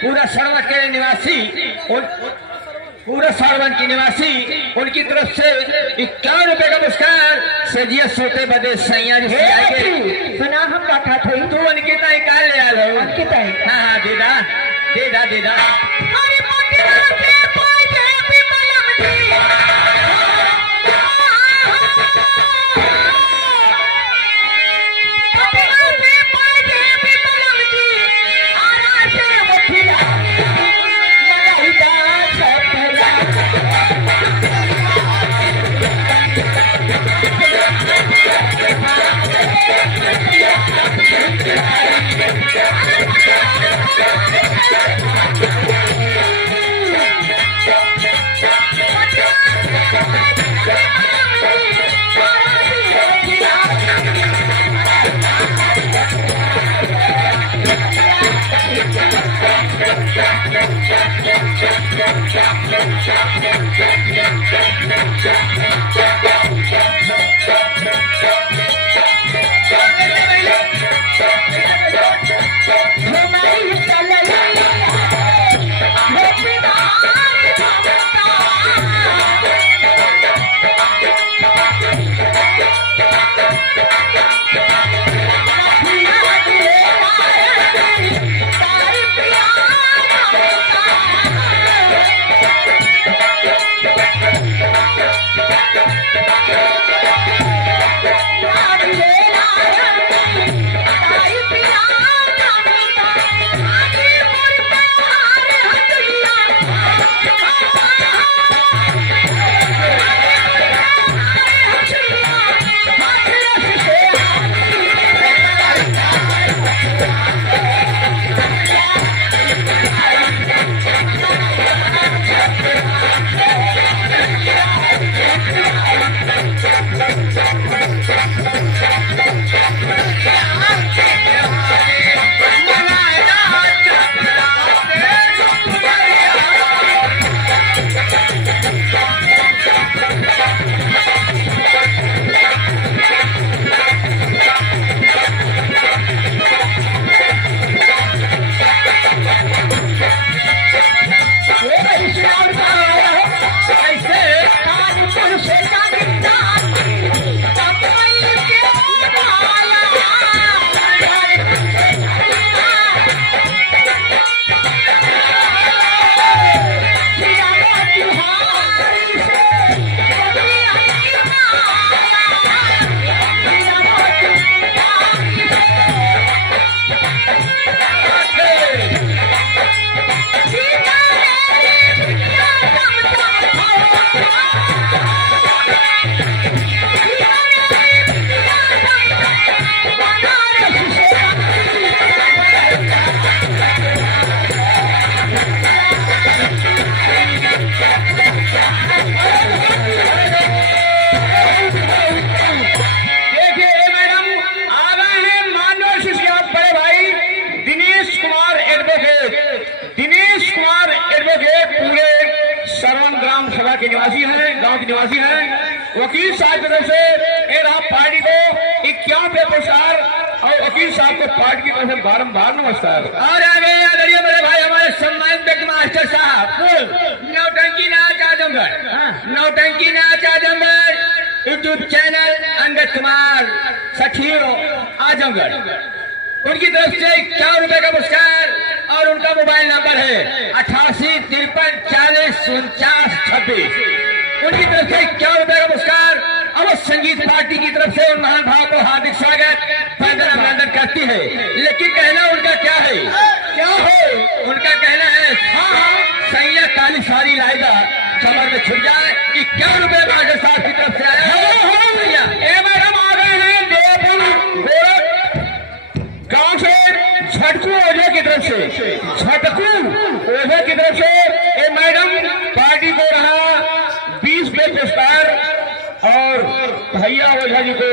पूरा सरवन के निवासी पूरा सरवन की निवासी उनकी तरफ से 51 रुपए का पुरस्कार सजिया सोते बदे सैया जी सुना हम रखा थे तू अंकिता निकाल ले आलो अंकिता हाँ हाँ दे दा के निवासी हैं, गांव के निवासी हैं। वकील साहब की तरफ से पार्टी को 51 पुरस्कार और वकील साहब को पार्टी की तरफ से बारम्बार नमस्कार। और आगे आदरणीय बड़े भाई हमारे सम्मानित मास्टर साहब नौटंकी नाच आजमगढ़, नौटंकी नाच आजमगढ़ यूट्यूब चैनल अंगद कुमार सखियो आजमगढ़, उनकी तरफ से 51 रुपए का पुरस्कार और उनका मोबाइल नंबर है 88 53 40 49 26। उनकी तरफ से 51 रुपए का पुरस्कार और संगीत पार्टी की तरफ से उन महान भाव को हार्दिक स्वागत पैदल अभिनंदन करती है। लेकिन कहना उनका क्या है, उनका कहना है सैया काली सारी लाएगा कमर में छुप जाए। 51 रुपए मास्टर साहब की तरफ से आया है। मैडम आ गए हैं देवपुर गांव से झटकू ओझा की तरफ से, झटकू ओझा की तरफ से मैडम पार्टी को रहा 20 पे पुरस्कार और भैया ओझा जी को